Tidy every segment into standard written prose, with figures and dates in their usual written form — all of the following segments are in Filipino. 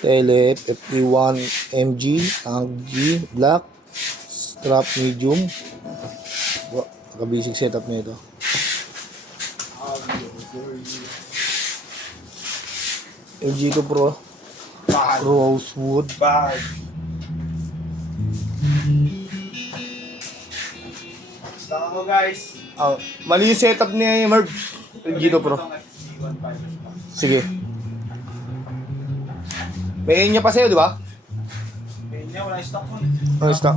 TLF FP1 MG, tank G, black, strap medium. Basic setup na ito. MG2 Pro Rosewood. Stop ako guys. Mali yung setup ni Merv. MG2 Pro. Sige. May niya pa sa'yo, di ba? May niya, wala stock mo. Wala stock.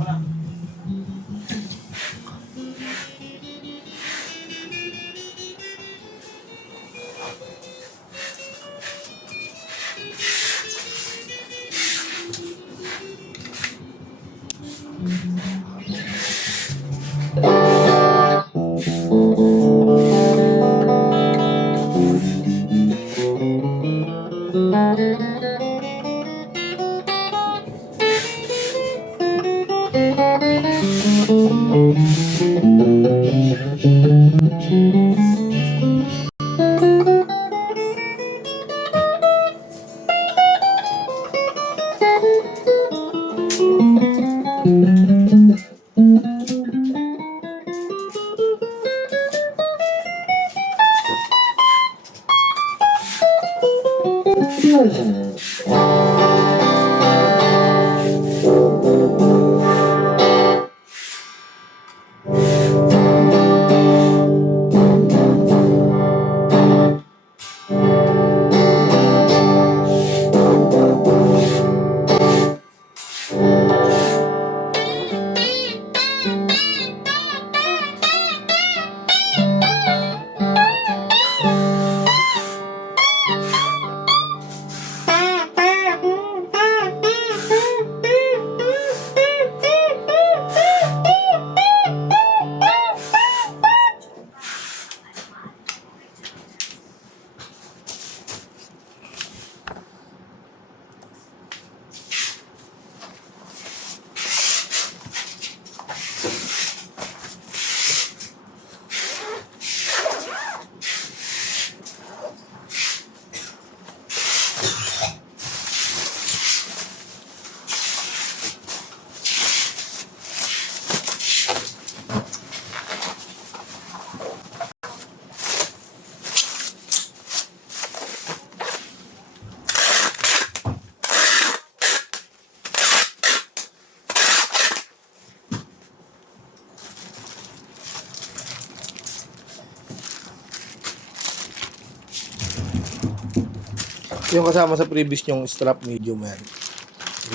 Yung kasama sa previous yung strap medium yan.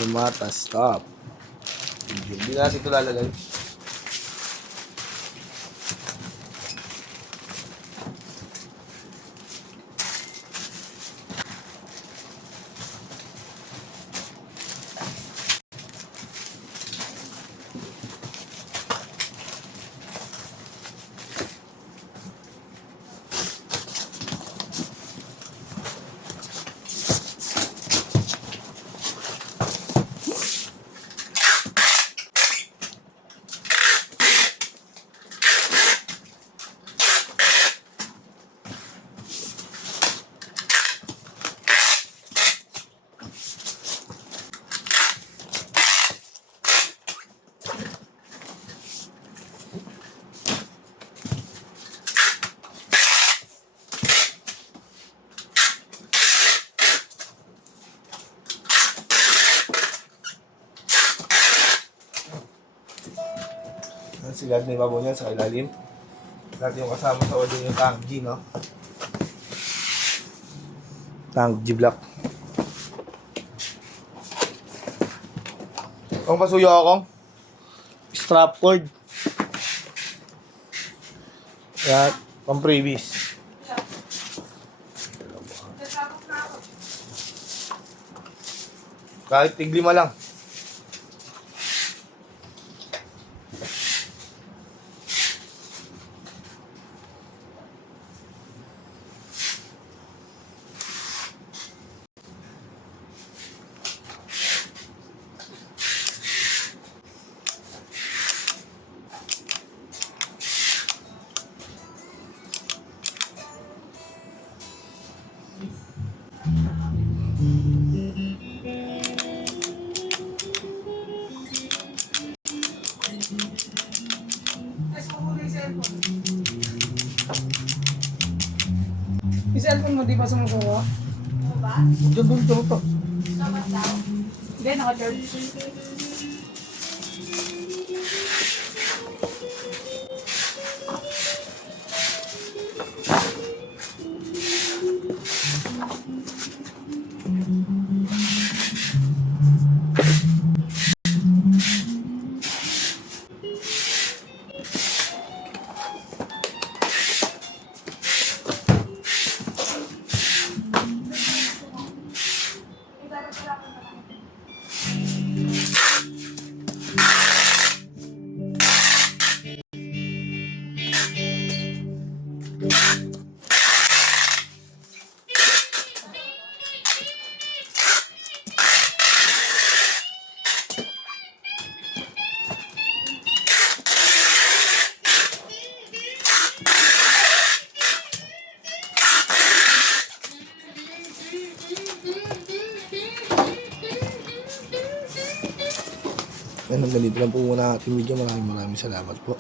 Yung mata stop. Medium. Hindi natin ito lalagay. Sigad na ibabaw niyan sa ilalim. Dati yung kasama sa order yung tank G, no? Tank G black. Kung pasuyo akong strap cord. Yan, pang previous. Kahit tiglima lang. Yung cellphone mo, di ba sumusuko? Doon, to. Hindi, naka-charge. Yan, hanggang dito lang po muna ang ating video. Maraming salamat po.